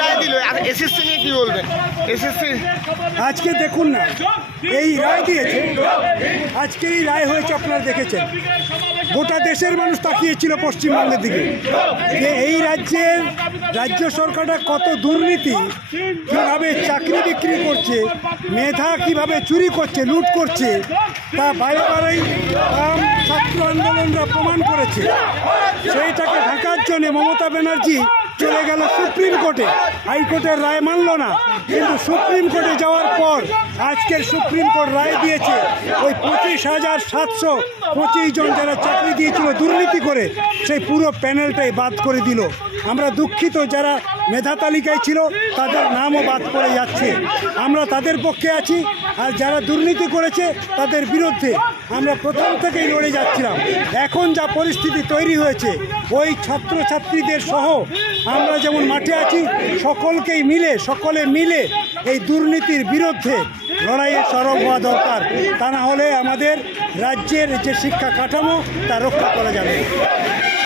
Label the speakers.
Speaker 1: রায় SSC
Speaker 2: আজকে দেখুন না, এই রায় দিয়েছে। আজকে এই রায় হয়েছে, আপনারা দেখেছেন। গোটা দেশের মানুষ তাকিয়েছিল পশ্চিমবঙ্গের দিকে। যে এই রাজ্যের, রাজ্য সরকারটা কত দুর্নীতি, কীভাবে চাকরি বিক্রি করছে, মেধা কীভাবে চুরি করছে, লুট করছে, তা বাইরে বারেই ছাত্র আন্দোলনরা প্রমাণ করেছে। সেইটাকে ঢাকার জন্য মমতা ব্যানার্জি চলে গেল সুপ্রিম কোর্টে। হাইকোর্টের রায় মানল না, কিন্তু সুপ্রিম কোর্টে যাওয়ার পর আজকের সুপ্রিম কোর্ট রায় দিয়েছে, ওই পঁচিশ হাজার সাতশো পঁচিশ জন যারা চাকরি দিয়েছিল দুর্নীতি করে, সেই পুরো প্যানেলটাই বাদ করে দিল। আমরা দুঃখিত যারা মেধা তালিকায় ছিল, তাদের নামও বাদ পড়ে যাচ্ছে। আমরা তাদের পক্ষে আছি, আর যারা দুর্নীতি করেছে, তাদের বিরুদ্ধে আমরা প্রথম থেকেই লড়ে যাচ্ছিলাম। এখন যা পরিস্থিতি তৈরি হয়েছে, ওই ছাত্রছাত্রীদের সহ আমরা যেমন মাঠে আছি, সকলকেই মিলে, সকলে মিলে এই দুর্নীতির বিরুদ্ধে লড়াইয়ে সরব হওয়া দরকার তা না হলে আমাদের রাজ্যের যে শিক্ষা কাঠামো, তা রক্ষা করা যাবে।